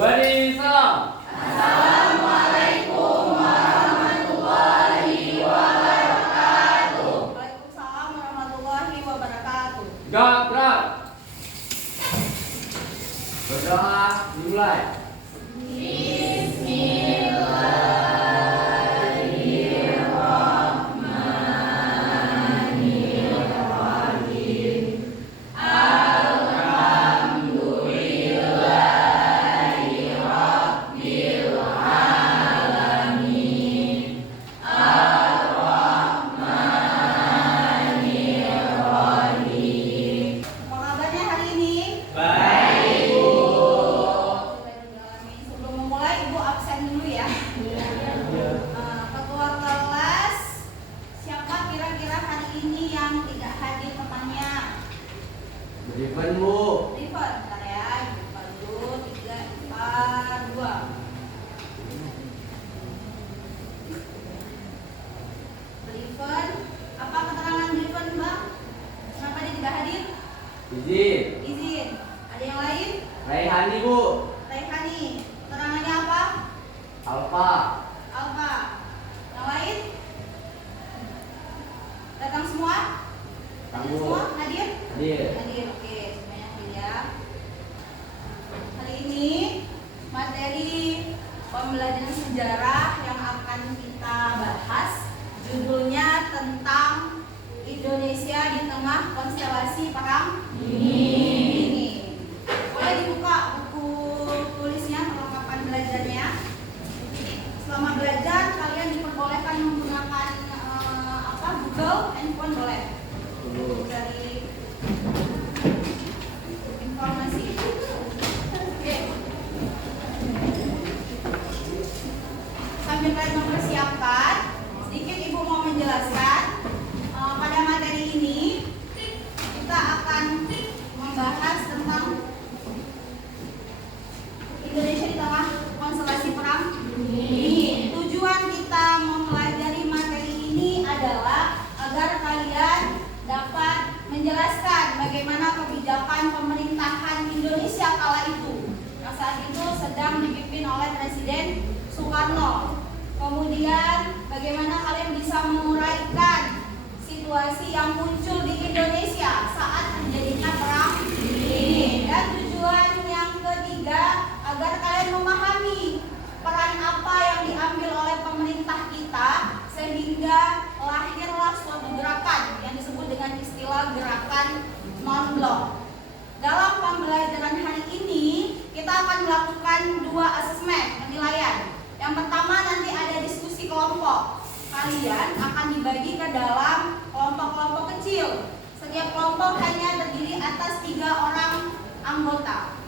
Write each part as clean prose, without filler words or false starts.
Beri salam. Assalamualaikum warahmatullahi wabarakatuh. Waalaikumsalam warahmatullahi wabarakatuh. Gerak. Berdoa dimulai. Apa kabarnya hari ini? Baik. Sebelum memulai, Ibu absen dulu ya. Ketua kelas, siapa kira-kira hari ini yang tidak hadir temannya? Berikan Bu. River, bentar ya. River dulu, 3, 4, 2. River, apa keterangan River, Mbak? Kenapa dia tidak hadir? Izin. Izin. Ada yang lain? Raihani Bu. Raihani, keterangannya apa? Alfa. Alfa. Yang lain? Datang semua? Hadir Kamu. semua? Hadir? Hadir. Hadir, oke. Semuanya hadir ya. Hari ini materi pembelajaran sejarah yang akan kita bahas judulnya tentang Indonesia di tengah konstelasi perang dingin. Boleh dibuka buku tulisnya, perlengkapan belajarnya. Selama belajar kalian diperbolehkan menggunakan Google, handphone boleh. Cari informasi. Oke. Sambil kalian mempersiapkan, sedikit Ibu mau menjelaskan pada materi ini kita akan membahas tentang Indonesia di tengah konstelasi perang dingin. Tujuan kita mempelajari materi ini adalah agar kalian dapat menjelaskan bagaimana kebijakan pemerintahan Indonesia kala itu, yang saat itu sedang dipimpin oleh Presiden Soekarno. Kemudian bagaimana kalian bisa menguraikan situasi yang muncul di Indonesia saat terjadinya perang dingin. Dan tujuan yang ketiga, agar kalian memahami peran apa yang diambil oleh pemerintah kita sehingga lahirlah suatu gerakan yang disebut dengan istilah gerakan non-blok. Dalam pembelajaran hari ini kita akan melakukan 2 asesmen penilaian. Yang pertama nanti ada diskusi kelompok. Kalian akan dibagi ke dalam kelompok-kelompok kecil. Setiap kelompok hanya terdiri atas 3 orang anggota.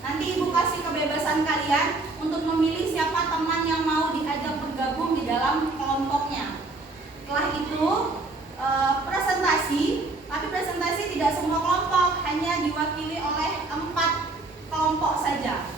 Nanti Ibu kasih kebebasan kalian untuk memilih siapa teman yang mau diajak bergabung di dalam kelompoknya. Setelah itu presentasi, tapi presentasi tidak semua kelompok, hanya diwakili oleh 4 kelompok saja.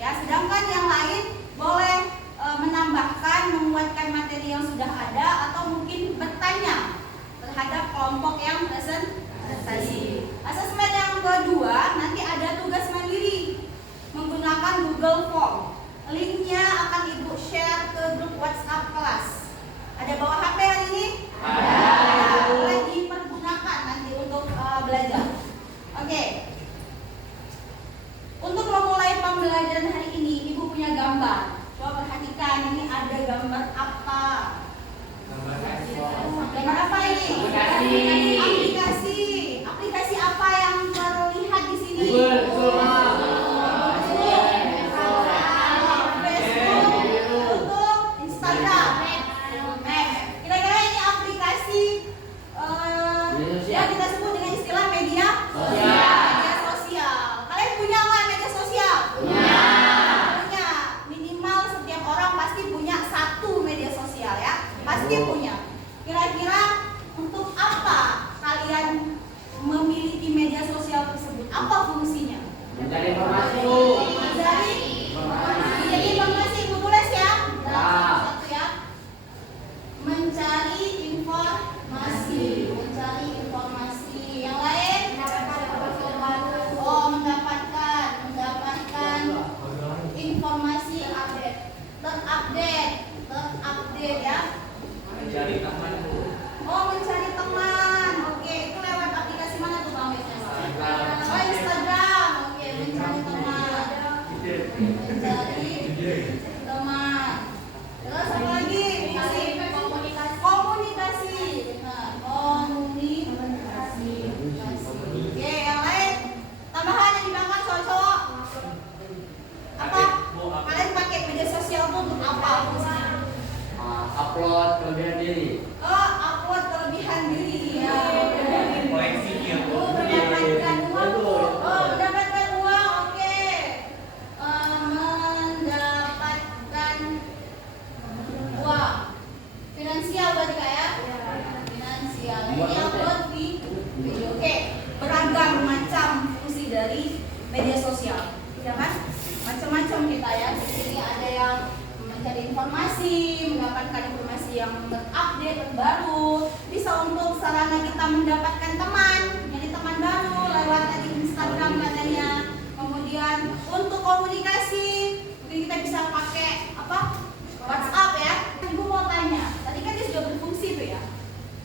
Ya, sedangkan yang lain boleh menambahkan, menguatkan materi yang sudah ada, atau mungkin bertanya terhadap kelompok yang presentasi. Asesmen yang kedua nanti ada tugas mandiri menggunakan Google Form. Linknya akan Ibu share ke grup WhatsApp kelas. Ada bawa HP hari ini? Ada. Boleh dipergunakan nanti untuk belajar. Oke. Untuk memulai pembelajaran hari ini, Ibu punya gambar. Coba perhatikan, ini ada gambar apa? Gambar apa ini? Aplikasi. Aplikasi apa yang terlihat di sini? Yang kita sebut dengan istilah media sosial. Kalian punya nggak media sosial? Punya. Minimal setiap orang pasti punya 1 media sosial ya. Pasti punya. Kira-kira untuk apa kalian memiliki media sosial tersebut? Apa fungsinya? Mencari informasi Bu. Jadi informasi, Ibu tulis ya. Ya. Satu ya. Mencari informasi. Yang lain? Mendapatkan informasi mencari teman. Terus apa lagi? Komunikasi. Komunikasi. Benar. Komunikasi. Oke, yang lain? Tambahan yang dimakan cowok-cowok. Apa? Kalian pakai media sosial tuh untuk apa? Upload kelebihan diri. Oh, upload kelebihan diri ya. Koleksi dia. Mendapatkan uang. Oh, mendapatkan uang. Oke. Mendapatkan uang. Finansial berarti Kak ya? Finansial. Ini upload video. Oke. Beragam macam fungsi dari media sosial. Ya kan? Macam-macam kita ya. Di sini ada yang mencari informasi, mendapatkan informasi yang terupdate, terbaru. Bisa untuk sarana kita mendapatkan teman, jadi teman baru lewat tadi Instagram katanya. Kemudian untuk komunikasi, mungkin kita bisa pakai apa? WhatsApp ya. Ibu mau tanya, tadi kan dia sudah berfungsi tuh ya.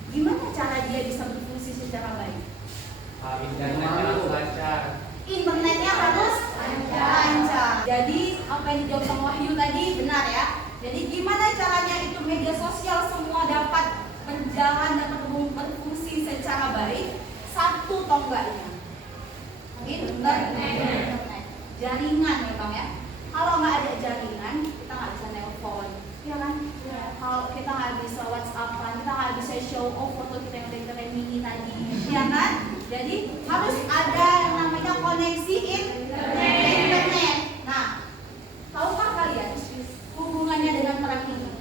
Gimana cara dia bisa berfungsi secara baik? Internet harus lancar. Internetnya harus lancar. Jadi apa yang dijawab sama Wahyu tadi benar ya. Jadi gimana caranya itu media sosial semua dapat berjalan dan berfungsi secara baik? Satu tonggaknya internet. Jaringan ya Bang ya. Kalau nggak ada jaringan kita nggak bisa telepon, ya kan? Kalau kita nggak bisa WhatsAppan, kita nggak bisa show off foto kita yang internet mini tadi, ya kan? Jadi harus ada yang namanya koneksi internet. Nah, tahukah kalian hubungannya dengan perang ini?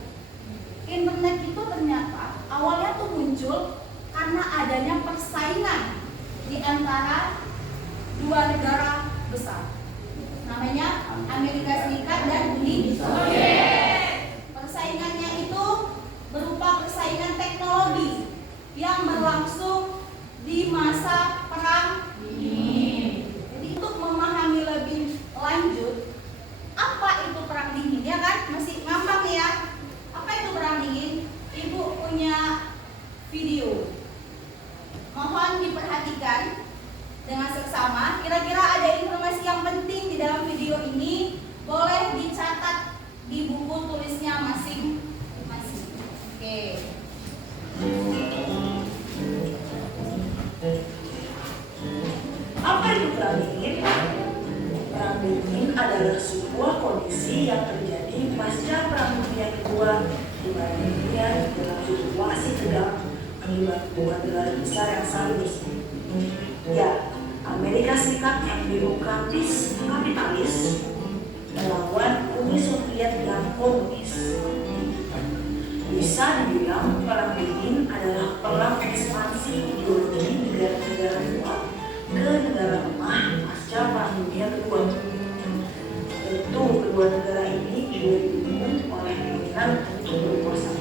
Internet itu ternyata awalnya tuh muncul karena adanya persaingan di antara dua negara besar. Namanya Amerika Serikat dan Uni Soviet. Persaingannya itu berupa persaingan teknologi yang berlangsung di masa perang dingin. Jadi untuk memahami lebih lanjut apa itu perang dingin, ya kan? Masih ngambang nih ya. Apa itu perang dingin? Ibu punya video. Mohon diperhatikan dengan seksama. Kira-kira ada informasi yang penting di dalam video ini, boleh dicatat di buku tulisnya masing-masing. Oke. Apa itu perang dingin? Perang dingin adalah sebuah kondisi yang terjadi pasca Perang Dunia Kedua, di mana dunia dalam situasi tegang akibat dua negara besar yang saling berseteru. Ya, Amerika Serikat yang demokratis kapitalis melawan Uni Soviet yang komunis. Bisa dibilang perang dingin adalah perang ekspansi ideologi negara-negara kuat ke negara lemah pasca Perang Dunia Kedua. Tentu kedua negara ini juga didukung oleh keinginan untuk berkuasa.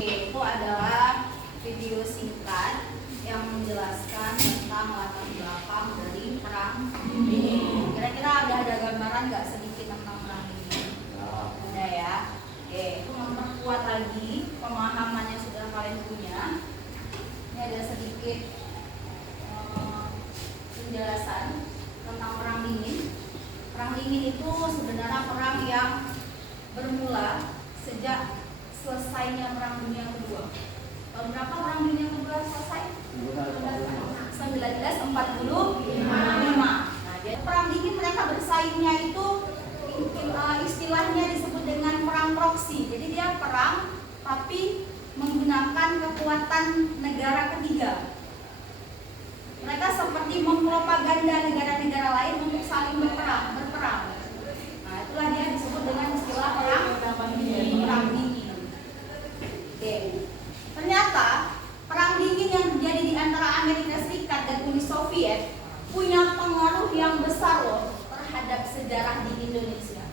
Itu adalah video singkat yang menjelaskan tentang latar belakang dari perang dingin. Kira-kira ada gambaran nggak sedikit tentang perang dingin? Ada ya. Oke, itu memperkuat lagi pemahaman yang sudah kalian punya. Ini ada sedikit penjelasan tentang perang dingin. Perang dingin itu sebenarnya perang yang bermula sejak selesainya Perang Dunia Kedua. Tahun berapa Perang Dunia Kedua selesai? 1945. Nah, jadi perang dingin mereka bersaingnya itu istilahnya disebut dengan perang proksi. Jadi dia perang tapi menggunakan kekuatan negara ketiga. Mereka seperti mempropaganda negara-negara lain untuk saling berperang. Nah, itulah dia disebut dengan istilah perang dingin. Oke. Ternyata perang dingin yang terjadi di antara Amerika Serikat dan Uni Soviet punya pengaruh yang besar loh terhadap sejarah di Indonesia.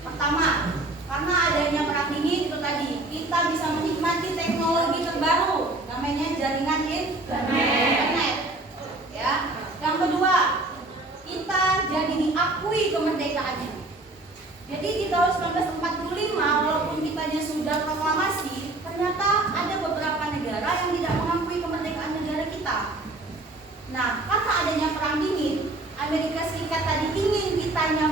Pertama, karena adanya perang dingin itu tadi, kita bisa menikmati teknologi terbaru, namanya jaringan internet. Ya. Yang kedua, kita jadi diakui kemerdekaannya. Jadi di tahun 1945, walaupun kitanya sudah proklamasi, ternyata ada beberapa negara yang tidak mengakui kemerdekaan negara kita. Nah, karena adanya perang dingin, Amerika Serikat tadi ingin kitanya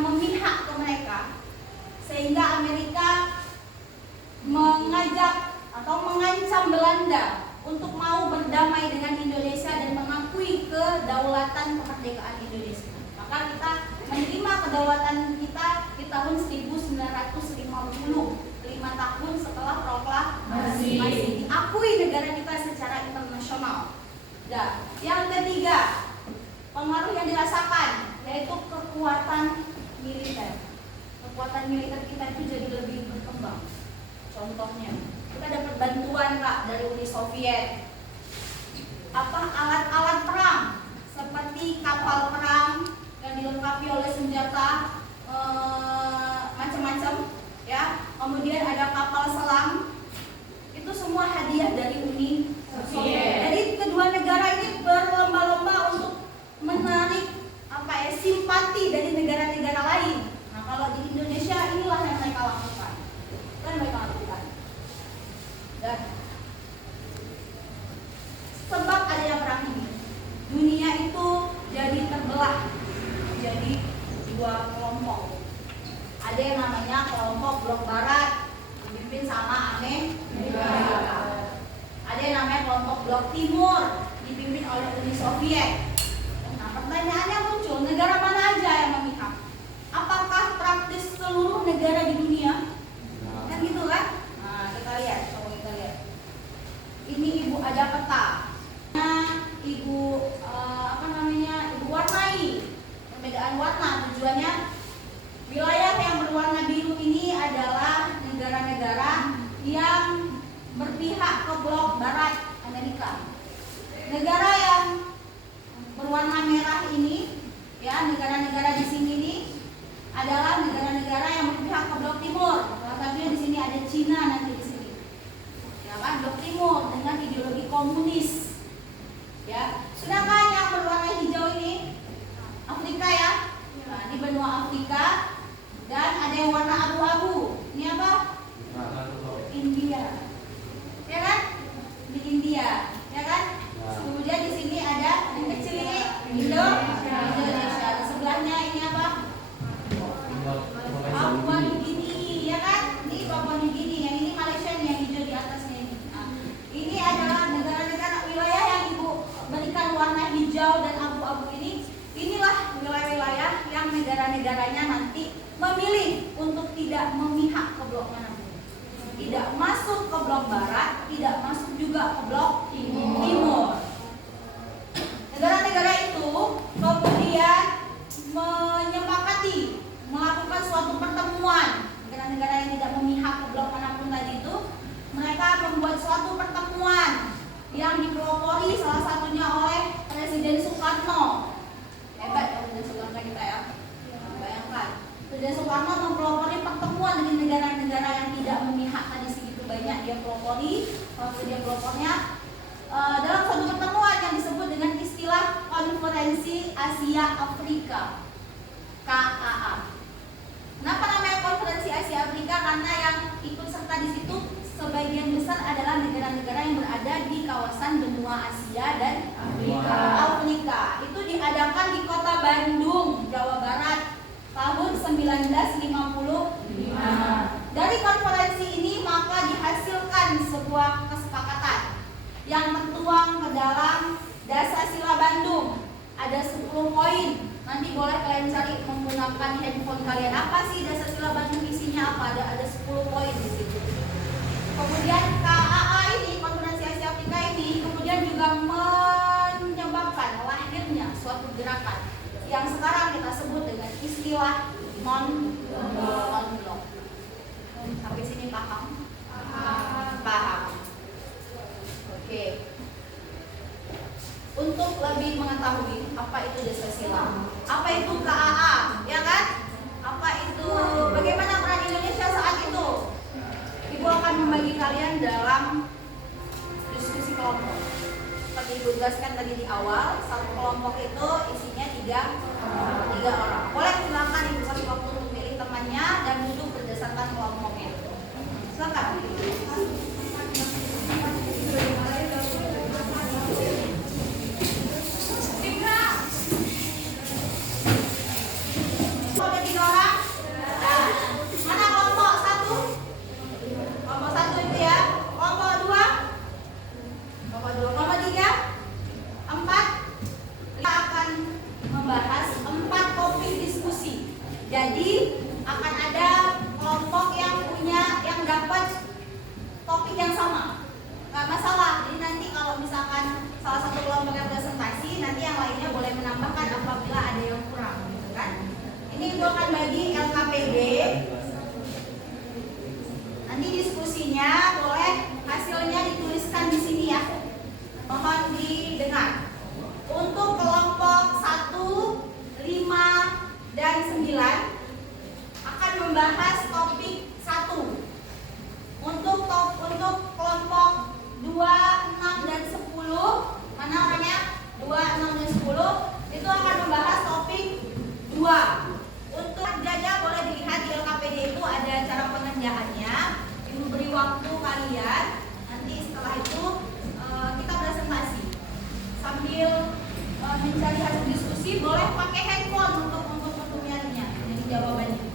kedaulatan kita di tahun 1950, 5 tahun setelah proklamasi diakui negara kita secara internasional. Dan yang ketiga, pengaruh yang dirasakan yaitu kekuatan militer. Kekuatan militer kita itu jadi lebih berkembang. Contohnya, kita dapat bantuan Kak dari Uni Soviet. Alat-alat perang seperti kapal perang yang dilengkapi oleh senjata macam-macam, ya. Kemudian ada kapal selam. Itu semua hadiah dari Uni Soviet. Jadi kedua negara ini berlomba-lomba untuk menarik simpati dari negara-negara lain. Nah, kalau di Indonesia inilah yang mereka lakukan. Dan sebab adanya perang ini, dunia itu jadi terbelah menjadi 2 kelompok. Ada yang namanya kelompok blok barat dipimpin sama Amerika. Ada yang namanya kelompok blok timur dipimpin oleh Uni Soviet. Nah, pertanyaannya muncul, negara mana aja yang memihak? Apakah praktis seluruh negara di dunia? Kan gitu kan? Nah, kita lihat, coba kita lihat. Ini Ibu ada peta. Nah, Ibu Ibu warnai. Perbedaan warna tujuannya, wilayah yang berwarna biru ini adalah negara-negara yang berpihak ke blok barat Amerika. Negara yang berwarna merah ini, ya, negara-negara di sini ini adalah negara-negara yang berpihak ke blok timur. Salah satunya di sini ada Cina nanti di sini. Ya kan, blok timur dengan ideologi komunis. Ya, sedangkan yang berwarna hijau ini Afrika, ya. Nah, ini benua Afrika, dan ada yang warna abu-abu. Ini apa? India. Ya kan? Di India, ya kan? Kemudian di sini ada yang kecil ini Indonesia. Di sebelahnya ini apa? Papua Nugini, ya kan? Ini Papua Nugini, yang ini Malaysia nih, yang hijau di atasnya ini. Nah, ini adalah negara-negara wilayah yang Ibu berikan warna hijau dan abu-abu ini. Inilah wilayah-wilayah yang negara-negaranya nanti memilih untuk tidak memihak ke blok manapun. Tidak masuk ke blok barat, tidak masuk juga ke blok timur. Negara-negara itu kemudian menyepakati melakukan suatu pertemuan. Negara-negara yang tidak memihak ke blok manapun tadi itu, mereka membuat suatu pertemuan yang dipelopori salah satunya oleh Presiden Soekarno. Hebat ya Presiden Soekarno kita, ya. Bayangkan, Presiden Soekarno mempelopori pertemuan dengan negara-negara yang tidak memihak tadi segitu banyak dia pelopori. Waktu dia pelopornya dalam suatu pertemuan yang disebut dengan istilah Konferensi Asia Afrika, KAA. Kenapa namanya Konferensi Asia Afrika? Karena yang ikut serta di situ sebagian besar adalah negara-negara yang berada di kawasan benua Asia dan Afrika. Itu diadakan di kota Bandung, Jawa Barat tahun 1955. Dari konferensi ini maka dihasilkan sebuah kesepakatan yang tertuang ke dalam Dasar-Sila Bandung. Ada 10 poin. Nanti boleh kalian cari menggunakan handphone kalian. Apa sih Dasar-Sila Bandung, isinya apa? Ada 10 poin di situ. Kemudian KAA ini, Konferensi Asia Afrika ini, kemudian juga menyebabkan lahirnya suatu gerakan yang sekarang kita sebut dengan istilah non-blok. Sampai sini paham? Paham. Oke. Untuk lebih mengetahui apa itu Dasar-Sila, apa itu KAA, ya kan? Apa itu, bagaimana peran Indonesia saat itu? Ibu akan membagi kalian dalam diskusi kelompok. Seperti Ibu jelaskan tadi di awal, satu kelompok itu isinya tiga orang. Boleh silakan Ibu kasih waktu untuk milih temannya dan duduk berdasarkan kelompoknya. Silakan. Ada 3 orang. Nah, mana kelompok 1? Kelompok 1 itu ya. Kelompok 2. Kelompok 3, 4. Kita akan membahas akan ada kelompok yang dapat topik yang sama. Nggak masalah. Jadi nanti kalau misalkan salah satu kelompok yang presentasi, nanti yang lainnya boleh menambahkan apabila ada yang kurang, gitu kan? Ini Ibu akan bagi LKPD. Nanti diskusinya boleh hasilnya dituliskan di sini ya. Mohon didengar. Untuk kelompok 1, 5, dan 9 akan membahas topik 1. Untuk kelompok 2, 6, dan 10, mana orangnya? 2, 6, dan 10 itu akan membahas topik 2. Untuk jajah boleh dilihat di LKPD itu ada cara pengerjaannya. Ibu beri waktu kalian. Nanti setelah itu kita presentasi sambil mencari hasil diskusi. Boleh pakai handphone untuk nyarinya, jadi jawabannya.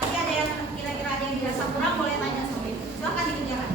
Nanti ada yang kira-kira ada yang dirasa kurang boleh tanya sama ibu. Silakan dikerjakan.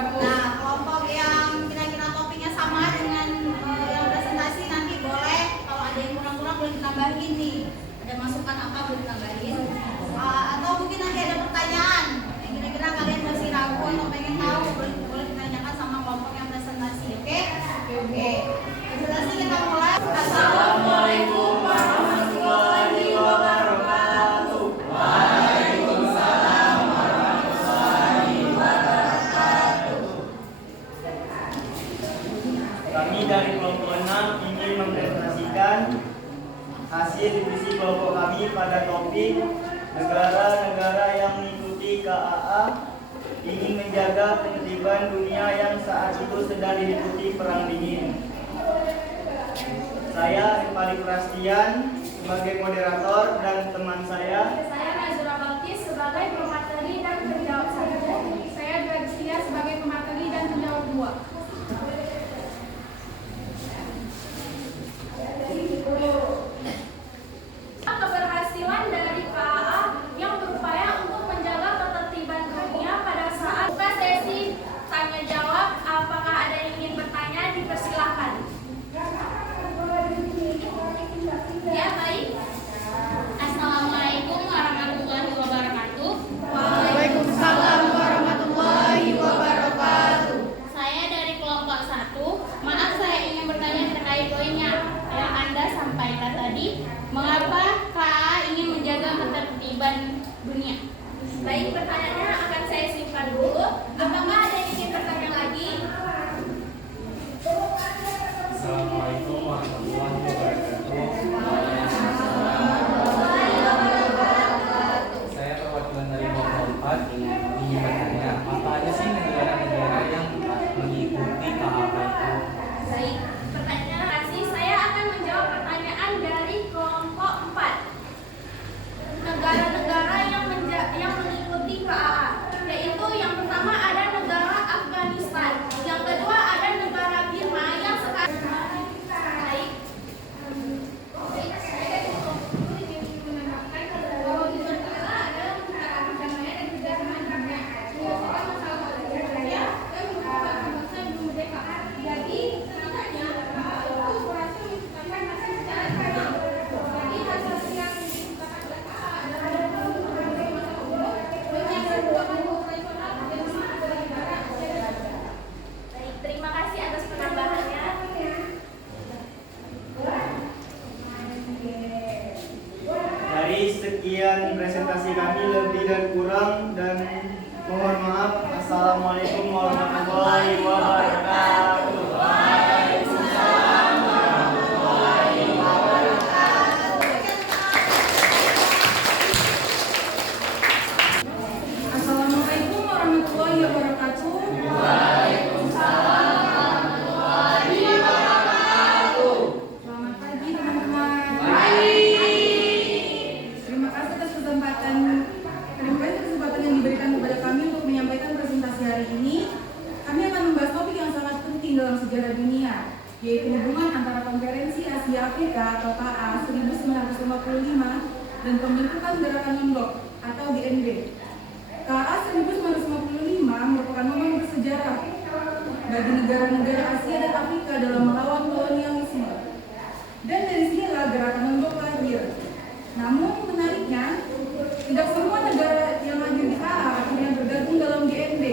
Nah, kelompok yang kira-kira topiknya sama dengan yang presentasi nanti boleh, kalau ada yang kurang-kurang boleh ditambahin nih. Ada masukan apa boleh ditambahin. Atau mungkin nanti ada pertanyaan yang kira-kira kalian masih ragu atau pengen tahu, boleh ditanyakan sama kelompok yang presentasi, oke? Oke. Presentasi kita mulai. Assalamualaikum warahmatullahi wabarakatuh. Waalaikumsalam warahmatullahi wabarakatuh. Kami dari kelompok 6 ingin mempresentasikan hasil diskusi kelompok kami pada topik negara-negara yang mengikuti KAA ingin menjaga ketertiban dunia yang saat itu sedang diliputi perang dingin. Saya Rifari Prastian sebagai moderator dan teman saya Nazura Balkis sebagai pemateri dan penjawab 1. Saya Gracia sebagai pemateri dan penjawab 2. Keberhasilan dari KAA yang berupaya untuk menjaga ketertiban dunia pada saat buka sesi tanya jawab. Apakah ada yang ingin bertanya? Dipersilahkan. Ya, baik. Assalamualaikum warahmatullahi wabarakatuh. Waalaikumsalam warahmatullahi wabarakatuh. Saya dari kelompok 1. Maaf, saya ingin bertanya terkait poinnya yang Anda sampaikan tadi. Mengapa KAA ingin menjaga ketertiban dunia? Baik, pertanyaannya akan saya simpan dulu. Apakah ada yang ingin bertanya lagi? Assalamualaikum warahmatullahi wabarakatuh. Saya perwakilan dari kelompok 4 ingin bertanya, apa aja sih negara-negara yang mengikuti KAA itu? Baik, pertanyaan kasih. Saya akan menjawab pertanyaan dari kelompok 4. Negara-negara yang mengikuti KAA, yaitu yang pertama ada negara Afghanistan, yang kedua ada negara Birma yang sekarang. Baik. Saya dari kelompok 10 ingin menambahkan bahwa di negara adalah negara perdamaian dan keberagaman dunia. Menyelesaikan masalah manusia dan merupakan bangsa yang belum merdeka. Jadi sebenarnya itu berhasil menciptakan hasil secara nasional. Jadi hasil yang diciptakan oleh KAA adalah berbagai masa lalu dengan merupakan operasional dan semangat dari negara Asia Tenggara. Baik, terima kasih atas penambahannya. dari sekian presentasi kami lebih dan kurang dan mohon maaf. Assalamualaikum warahmatullahi wabarakatuh. Waalaikumsalam warahmatullahi wabarakatuh. Assalamualaikum warahmatullahi wabarakatuh. Selamat pagi teman-teman. Terima kasih atas kesempatan terima kasih kesempatan yang diberikan kepada kami untuk menyampaikan presentasi hari ini. Kami akan membahas topik yang sangat penting dalam sejarah dunia, yaitu hubungan antara Konferensi Asia Afrika atau KA 1955 dan pembentukan Gerakan Lombok atau GNB. KA 1955 merupakan momen bersejarah bagi negara-negara Asia dan Afrika dalam melawan kolonialisme. Dan dari sinilah Gerakan Lombok lahir. Namun menariknya, tidak semua negara yang hadir di KA akhirnya bergabung dalam GNB.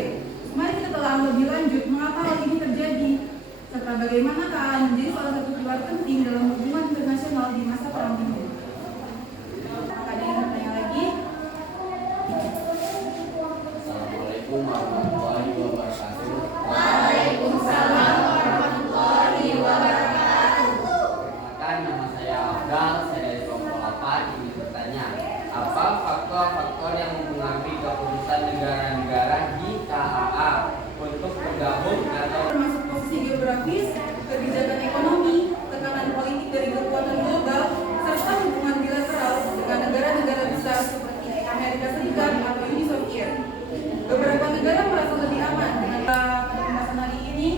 Mari kita telah lebih lanjut mengapa hal ini terjadi, serta bagaimana KA menjadi salah satu pilar penting dalam hubungan internasional di masa Perang Dingin. Ada yang bertanya lagi? Assalamualaikum warahmatullahi wabarakatuh. Waalaikumsalam warahmatullahi wabarakatuh. Perkenalkan, nama saya Abdal, saya dari kelompok 8 ingin bertanya, apa faktor-faktor yang mempengaruhi keputusan negara-negara di KAA untuk bergabung atau Termasuk posisi geografis, kebijakan ekonomi, tekanan politik dari kekuatan global, serta hubungan bilateral dengan negara-negara besar seperti Amerika Serikat atau Uni Soviet. Beberapa negara merasa lebih aman dengan pada pembahasan hari ini,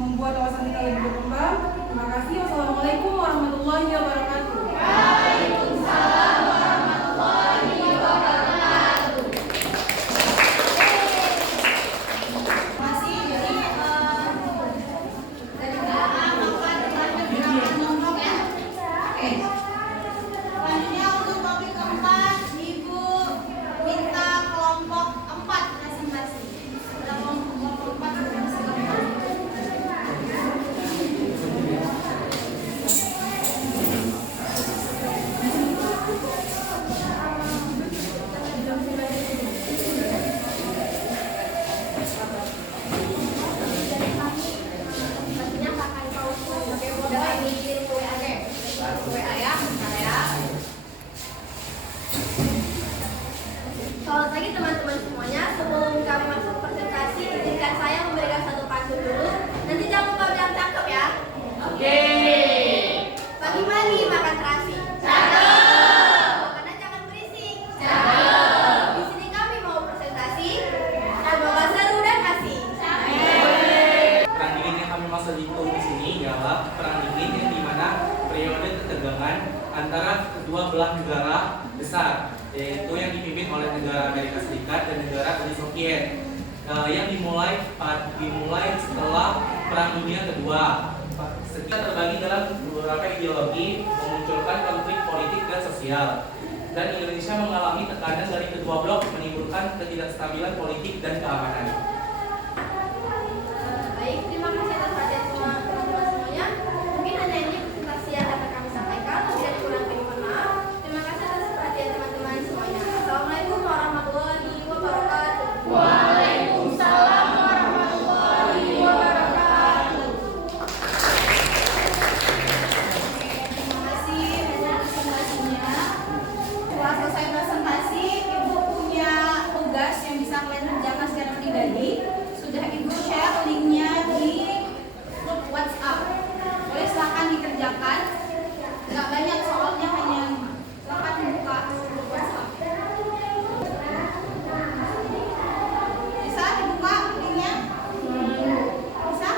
membuat wawasan kita lebih berkembang. Terima kasih. Wassalamualaikum warahmatullahi wabarakatuh. Waalaikumsalam warahmatullahi wabarakatuh. Masih jadi dari KA maka lanjut Gerakan Lombok ya. Oke. Selanjutnya untuk topik keempat, Ibu minta kelompok 4 presentasi. Ada kelompok 4 presentasi. Selamat pagi teman-teman semuanya. Sebelum kami masuk presentasi, izinkan saya memberikan satu pantun dulu. Nanti jangan lupa bilang cakep ya. Oke. Pagi-pagi makan terasi. Cakep. Makanan jangan berisik. Cakep. Di sini kami mau presentasi. Semoga seru dan asik. Perang dingin yang kami maksud itu di sini ialah perang dingin yang dimana periode ketegangan antara kedua belah negara besar, yaitu yang dipimpin oleh negara Amerika Serikat dan negara Uni Soviet, yang dimulai setelah Perang Dunia Kedua. Sekitar terbagi dalam beberapa ideologi, memunculkan konflik politik dan sosial, dan Indonesia mengalami tekanan dari kedua blok, menimbulkan ketidakstabilan politik dan keamanan. Baik, terima kasih atas perhatian semua teman-teman semuanya. Mungkin hanya ini presentasi yang dapat kami sampaikan. Lebih dari kurang kami mohon maaf. Terima kasih atas perhatian teman-teman semuanya. Assalamualaikum warahmatullahi wabarakatuh. Waalaikumsalam warahmatullahi wabarakatuh. Terima kasih untuk presentasinya. Setelah selesai presentasi, Ibu punya tugas yang bisa kalian kerjakan secara pribadi. Sudah Ibu share linknya di grup WhatsApp. Boleh silakan dikerjakan. Nggak banyak soalnya, hanya 5. Silakan dibuka grup WhatsApp. Bisa dibuka linknya? Bisa?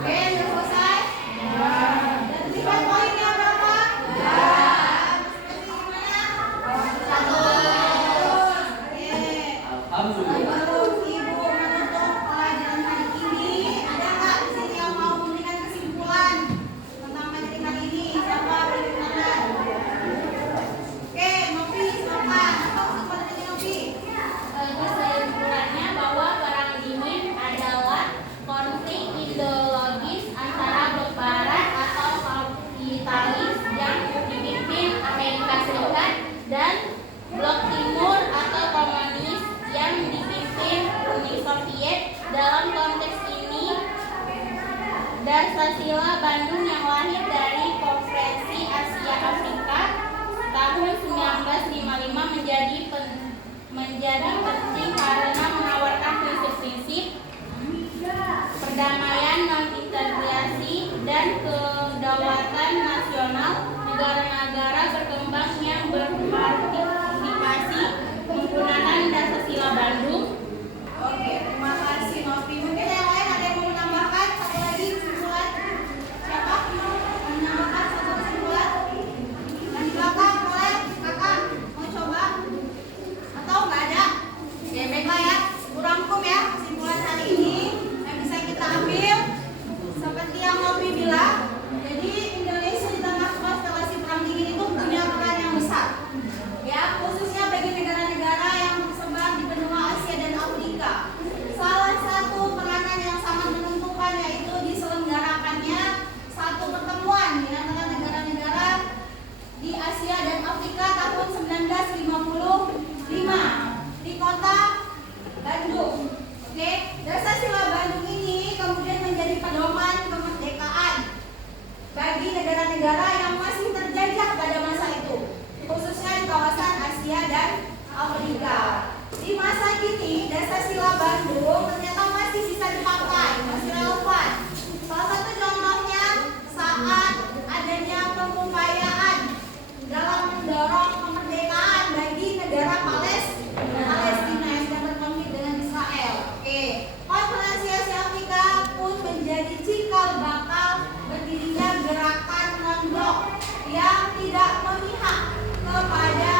Oke, udah selesai? Dan lihat poinnya berapa? Gimana? 1. Oke. Alhamdulillah. Sebelum Ibu menutup pelajaran hari ini, ada nggak di sini yang mau memberikan kesimpulan tentang materi hari ini? Siapa berkenan? Oke, Novi, silakan. Apa kesempatan dari Novi? Kesimpulannya bahwa perang dingin adalah konflik ideologis antara blok barat atau kapitalis yang dipimpin Amerika Serikat dan blok timur atau komunis yang dipimpin Uni Soviet. Dalam konteks ini, Darsasila Bandung yang lahir dari Konferensi Asia Afrika tahun 1955 menjadi penting karena menawarkan prinsip-prinsip perdamaian, non-integrasi, dan kedaulatan nasional. Negara-negara negara-negara yang masih terjajah pada masa itu, khususnya di kawasan Asia dan Afrika. Di masa kini, dasar sila Bandung ternyata masih bisa dipakai, masih relevan. Salah satu contohnya saat adanya pengupayaan dalam mendorong kemerdekaan bagi negara Palestina yang sedang berkonflik dengan Israel. Oke, Konferensi Asia Afrika pun menjadi cikal bakal berdirinya gerakan non-blok yang tidak memihak kepada